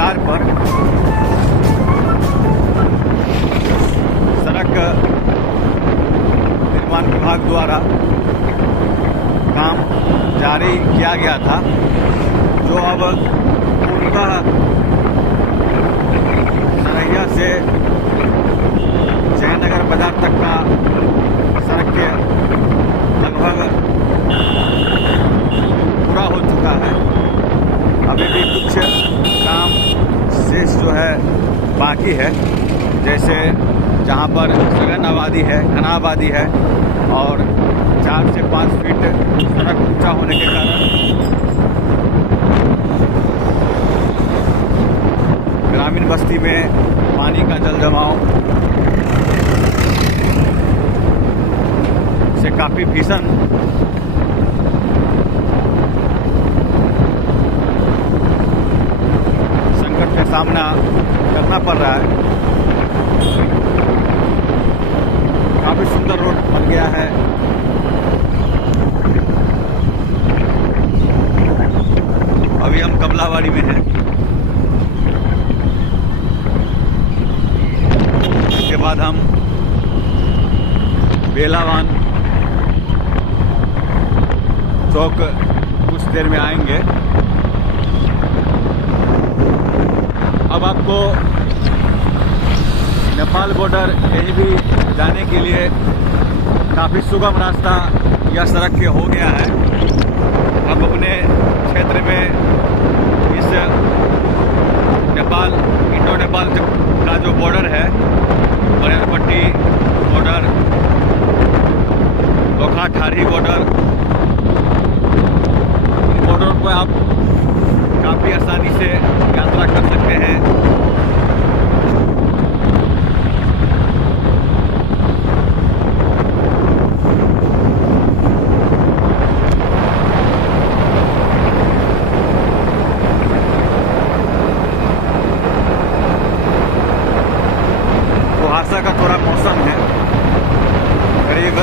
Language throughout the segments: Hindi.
4 पर सड़क निर्माण विभाग द्वारा काम जारी किया गया था, जो अब पूर्णतः सरैया से जयनगर बाजार तक का सड़क के लगभग पूरा हो चुका है। अभी भी कुछ काम शेष जो है बाकी है, जैसे जहाँ पर सघन आबादी है, घना आबादी है और 4 से 5 फीट सड़क ऊंचा होने के कारण ग्रामीण बस्ती में पानी का जल जमाव से काफ़ी भीषण संकट का सामना करना पड़ रहा है। काफ़ी सुंदर रोड बन गया है। अभी हम कमलाबाड़ी में हैं। इसके बाद हम बेलावान चौक कुछ देर में आएंगे। अब आपको नेपाल बॉर्डर कहीं भी जाने के लिए काफ़ी सुगम रास्ता यह सड़क के हो गया है। अब अपने क्षेत्र में इस नेपाल इंडो नेपाल का जो बॉर्डर है, बरियारपट्टी बॉर्डर, लोखा-ठारी बॉर्डर, इन बॉर्डर पर आप काफ़ी आसानी से यात्रा कर सकते हैं। कुहासा का थोड़ा मौसम है, करीब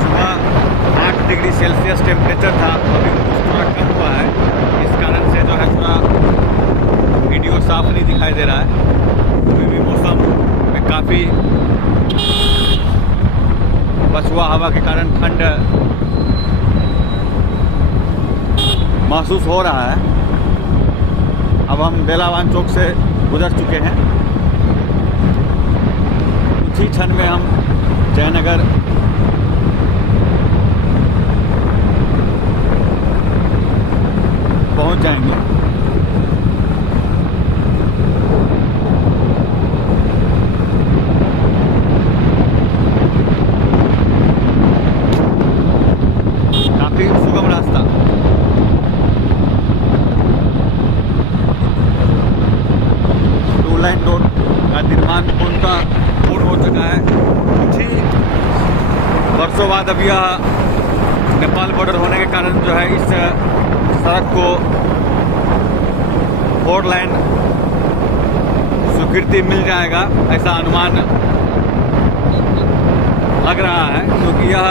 सुबह 8 डिग्री सेल्सियस टेम्परेचर था, अभी थोड़ा कम हुआ है। इस कारण से जो है थोड़ा वीडियो साफ नहीं दिखाई दे रहा है। अभी भी मौसम में काफ़ी पछुआ हवा के कारण ठंड महसूस हो रहा है। अब हम बेलावान चौक से गुजर चुके हैं। कुछ ही क्षण में हम जयनगर पहुंच जाएंगे। काफी सुगम रास्ता। टू लाइन रोड का निर्माण पूर्ण हो चुका है। कुछ ही वर्षों बाद अब यह नेपाल बॉर्डर होने के कारण जो है इस सड़क को 4 लाइन स्वीकृति मिल जाएगा, ऐसा अनुमान लग रहा है, क्योंकि यह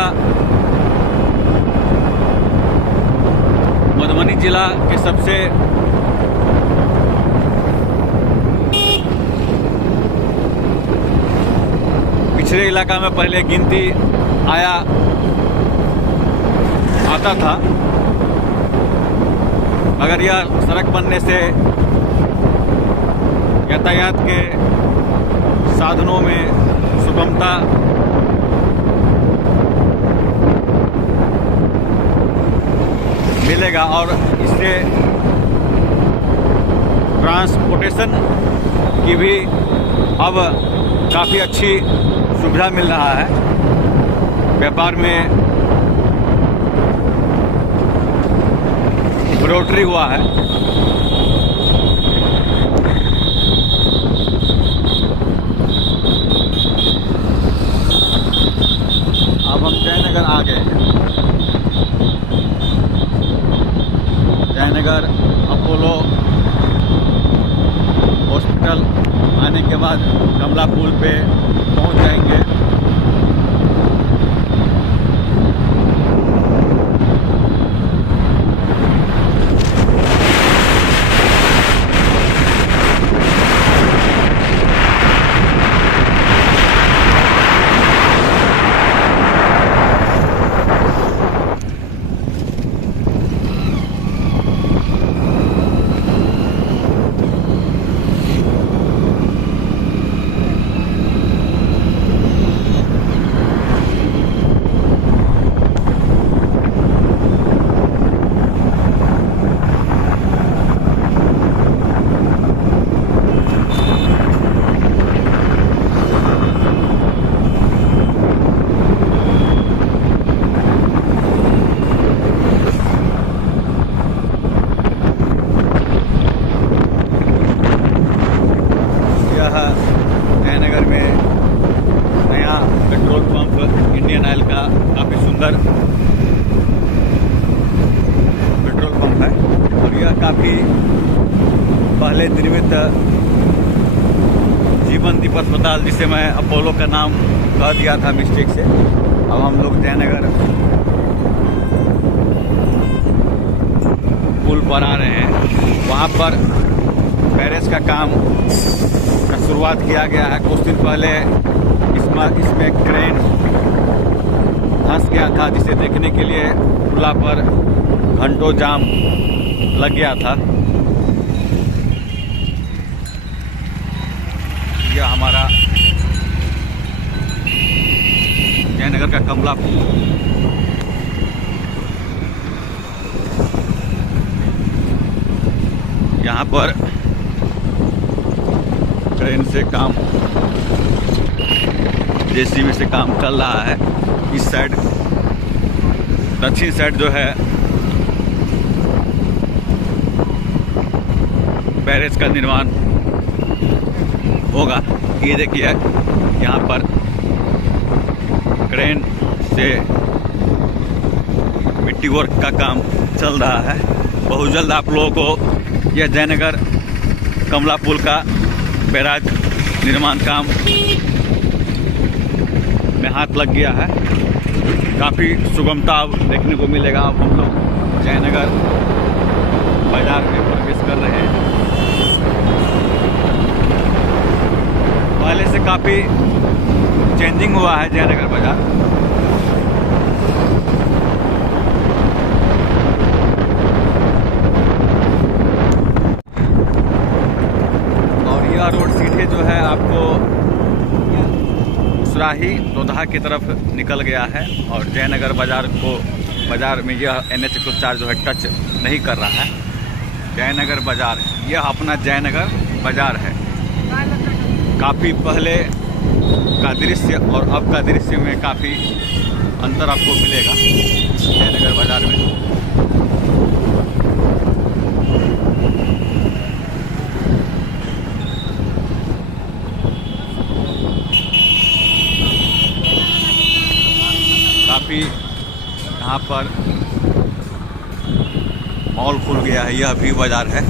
मधुबनी जिला के सबसे पिछड़े इलाका में पहले गिनती आता था, मगर यह सड़क बनने से यातायात के साधनों में सुगमता मिलेगा और इससे ट्रांसपोर्टेशन की भी अब काफ़ी अच्छी सुविधा मिल रहा है। व्यापार में बढ़ोतरी हुआ है। अब हम जयनगर आ गए हैं। जयनगर अपोलो हॉस्पिटल आने के बाद कमला पुल पे पहुंच जाएंगे। पहले निर्मित जीवन दीप अस्पताल, जिसे मैं अपोलो का नाम कह दिया था मिस्टेक से। अब हम लोग जयनगर पुल पर आ रहे हैं। वहाँ पर बैरेज का काम का शुरुआत किया गया है। कुछ दिन पहले इसमें क्रेन फंस गया था, जिसे देखने के लिए पुला पर घंटों जाम लग गया था। यह हमारा जयनगर का कमला पुल। यहाँ पर क्रेन से काम, जेसीबी से काम चल रहा है। इस साइड, दक्षिण साइड जो है बैरेज का निर्माण होगा। ये देखिए, यहाँ पर क्रेन से मिट्टी वर्क का काम चल रहा है। बहुत जल्द आप लोगों को यह जयनगर कमला पुल का बैराज निर्माण काम में हाथ लग गया है। काफ़ी सुगमता अब देखने को मिलेगा। अब हम लोग जयनगर बाजार में प्रवेश कर रहे हैं। पहले से काफ़ी चेंजिंग हुआ है जयनगर बाजार। और यह रोड सीधे जो है आपको उसराही दोदहा की तरफ निकल गया है और जयनगर बाजार में यह NH 104 जो है टच नहीं कर रहा है। जयनगर बाजार, यह अपना जयनगर बाजार है। काफ़ी पहले का दृश्य और अब का दृश्य में काफ़ी अंतर आपको मिलेगा जयनगर बाजार में। काफ़ी यहाँ पर मॉल खुल गया है। यह भी बाजार है।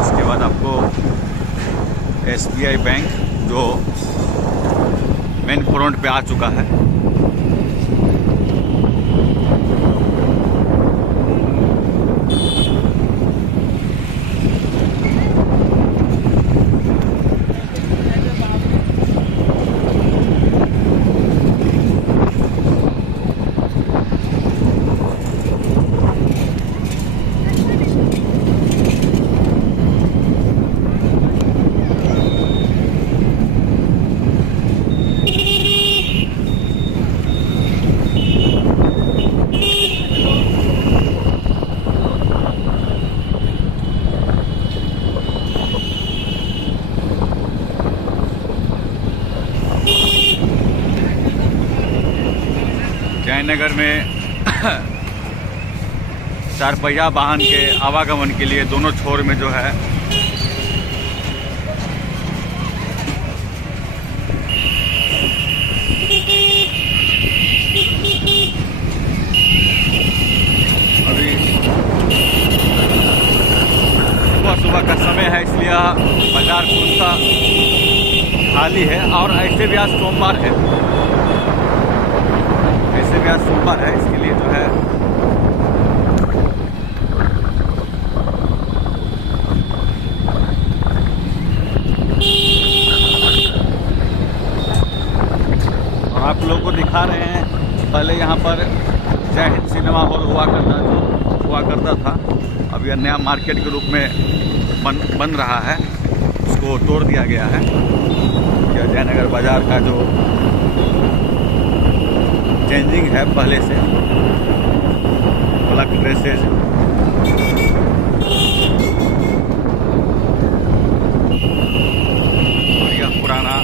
उसके बाद आपको SBI बैंक जो मेन फ्रंट पे आ चुका है। जयनगर में चार पहिया वाहन के आवागमन के लिए दोनों छोर में जो है अभी सुबह का समय है, इसलिए बाजार पूरा खाली है। और ऐसे भी आज सोमवार है, आज सोमवार है, इसके लिए जो है और आप लोगों को दिखा रहे हैं। पहले यहाँ पर जय हिंद सिनेमा हॉल हुआ करता था। अब यह नया मार्केट के रूप में बन रहा है। उसको तोड़ दिया गया है। यह जयनगर बाजार का जो चेंजिंग है पहले से, ब्लैक ड्रेसेज, और यह पुराना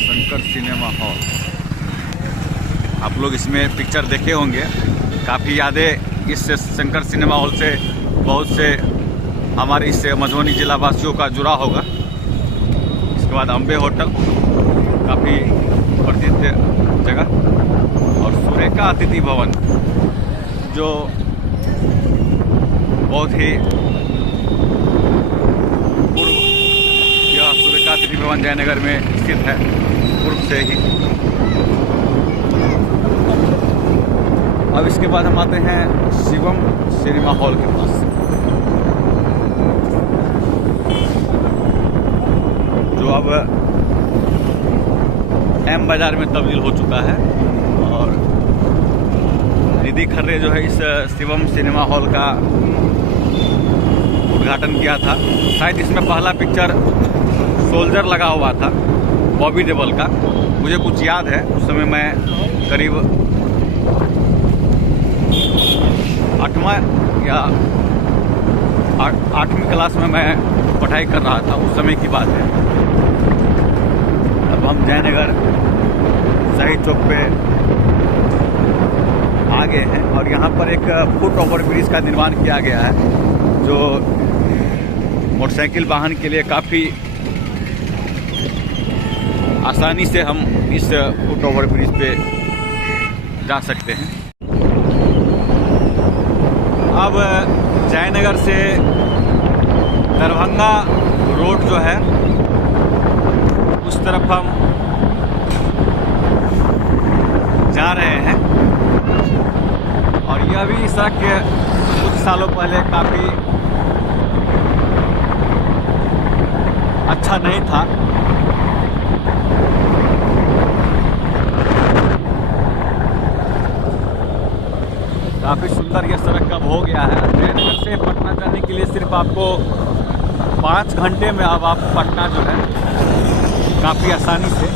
शंकर सिनेमा हॉल। आप लोग इसमें पिक्चर देखे होंगे। काफ़ी यादें इस शंकर सिनेमा हॉल से बहुत से हमारे इस मधुबनी जिला वासियों का जुड़ा होगा। इसके बाद अम्बे होटल, काफ़ी प्रसिद्ध जगह, और सुरेखा अतिथि भवन जो बहुत ही भवन जयनगर में स्थित है पूर्व से ही। अब इसके बाद हम आते हैं शिवम सिनेमा हॉल के पास। जो अब एम बाजार में तब्दील हो चुका है। और निधि खर्रे जो है इस शिवम सिनेमा हॉल का उद्घाटन किया था। शायद इसमें पहला पिक्चर सोल्जर लगा हुआ था बॉबी देओल का, मुझे कुछ याद है। उस समय मैं करीब 8वां या 8वीं क्लास में मैं पढ़ाई कर रहा था, उस समय की बात है। अब हम जयनगर शहीद चौक पे आ गए हैं और यहाँ पर एक फुट ओवर ब्रिज का निर्माण किया गया है, जो मोटरसाइकिल वाहन के लिए काफ़ी आसानी से हम इस फुट ओवर ब्रिज पे जा सकते हैं। अब जयनगर से दरभंगा रोड जो है उस तरफ हम जा रहे हैं। और यह भी सड़क कुछ सालों पहले काफ़ी अच्छा नहीं था। काफ़ी सुंदर यह सड़क अब हो गया है। जयनगर से पटना जाने के लिए सिर्फ आपको 5 घंटे में अब आप पटना जो है काफ़ी आसानी से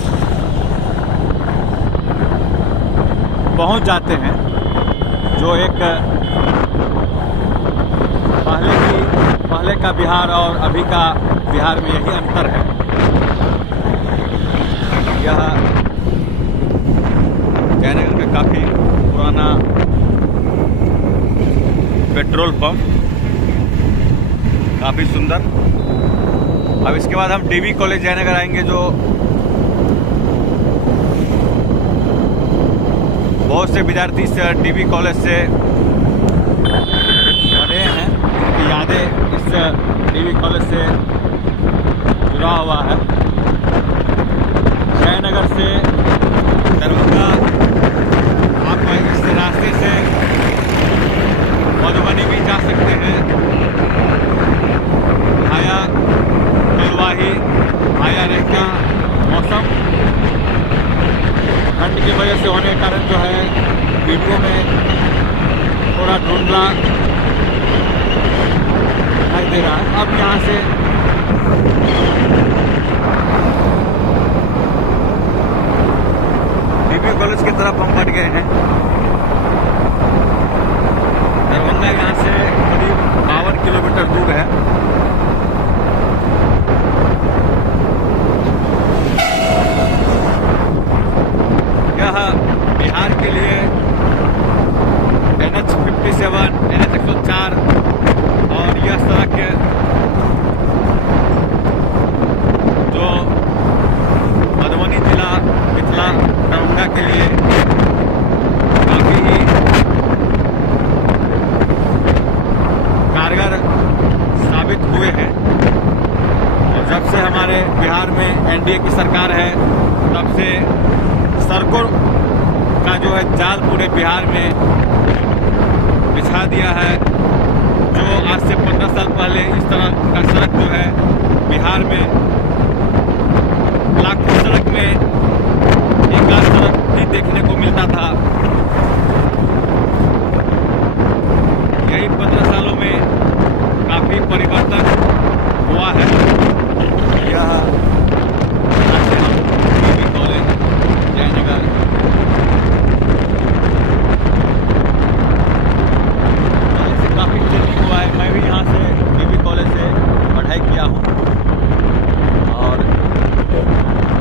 पहुंच जाते हैं। जो एक पहले का बिहार और अभी का बिहार में यही अंतर है। यह जयनगर का काफ़ी पुराना पेट्रोल पंप, काफ़ी सुंदर। अब इसके बाद हम डीवी कॉलेज जयनगर आएंगे, जो बहुत से विद्यार्थी इस डीवी कॉलेज से पढ़े हैं। उनकी यादें इस डीवी कॉलेज से जुड़ा हुआ है। जयनगर से दरभंगा आप इस रास्ते से मधुबनी भी जा सकते हैं, आया फुलवाही, आया रेखा। मौसम ठंड की वजह से होने के कारण जो है वीडियो में थोड़ा धुंधला दिखाई दे रहा है। अब यहाँ से डीवी कॉलेज की तरफ हम बढ़ गए हैं। दरभंगा यहाँ से करीब 52 किलोमीटर दूर है। यह बिहार के लिए NH 57, NH 104 और यह सड़क जो मधुबनी जिला मिथिला दरभंगा के लिए काफ़ी ही कारगर साबित हुए हैं। और जब से हमारे बिहार में NDA की सरकार है, तब से सड़कों का जो है जाल पूरे बिहार में बिछा दिया है। जो आज से 15 साल पहले इस तरह का सड़क जो है बिहार में लाखों सड़क में एक आध सड़क ही देखने को मिलता था। यही 15 सालों में काफ़ी परिवर्तन हुआ है। यह डीवी कॉलेज जयनगर से काफ़ी चेंजिंग हुआ है। मैं भी यहाँ से डीवी कॉलेज से पढ़ाई किया हूँ और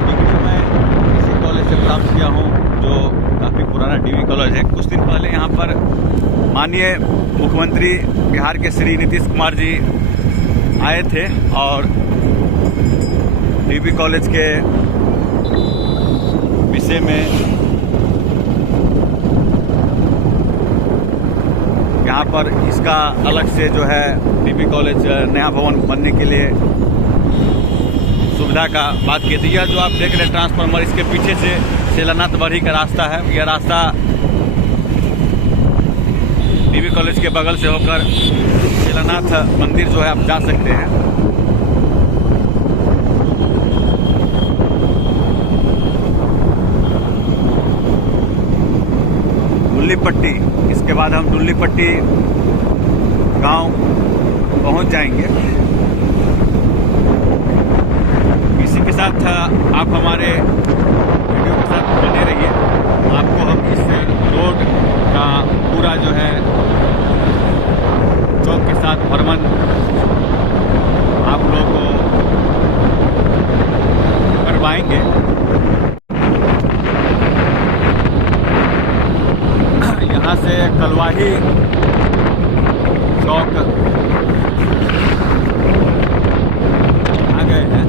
डिग्री मैं इसी कॉलेज से प्राप्त किया हूँ, जो काफ़ी पुराना डीवी कॉलेज है। कुछ दिन पहले यहाँ पर माननीय मुख्यमंत्री बिहार के श्री नीतीश कुमार जी आए थे और डीवी कॉलेज के विषय में यहाँ पर इसका अलग से जो है डीवी कॉलेज नया भवन बनने के लिए सुविधा का बात की थी। यह जो आप देख रहे हैं ट्रांसफार्मर, इसके पीछे से सेलानाथ बरही का रास्ता है। यह रास्ता डीवी कॉलेज के बगल से होकर सेलानाथ मंदिर जो है आप जा सकते हैं। दुल्लीपट्टी, इसके बाद हम दुल्लीपट्टी गांव पहुंच जाएंगे। इसी के साथ आप हमारे वीडियो के साथ बने रहिए। आपको हम इस रोड का पूरा जो है चौक के साथ भ्रमण आप लोगों को करवाएंगे। यहाँ से कलवाही चौक आ गए हैं।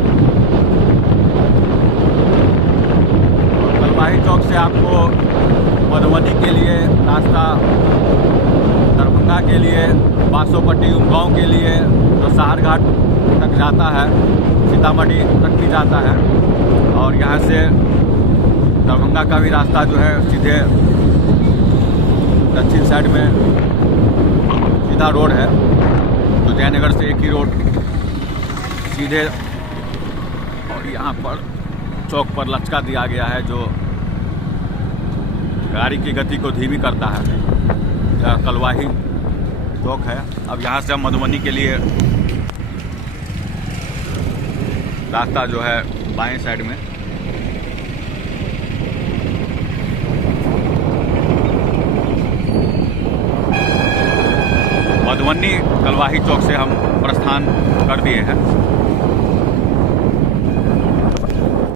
कलवाही चौक से आपको मधुबनी के लिए रास्ता, दरभंगा के लिए, बासोपट्टी गांव के लिए जो सहार घाट तक जाता है, सीतामढ़ी तक भी जाता है। और यहाँ से दरभंगा का भी रास्ता जो है सीधे दक्षिण साइड में सीधा रोड है। तो जयनगर से एक ही रोड सीधे, और यहाँ पर चौक पर लचका दिया गया है जो गाड़ी की गति को धीमी करता है। यह कलवाही चौक है। अब यहाँ से हम मधुबनी के लिए रास्ता जो है बाएं साइड में, मधुबनी कलवाही चौक से हम प्रस्थान कर दिए हैं।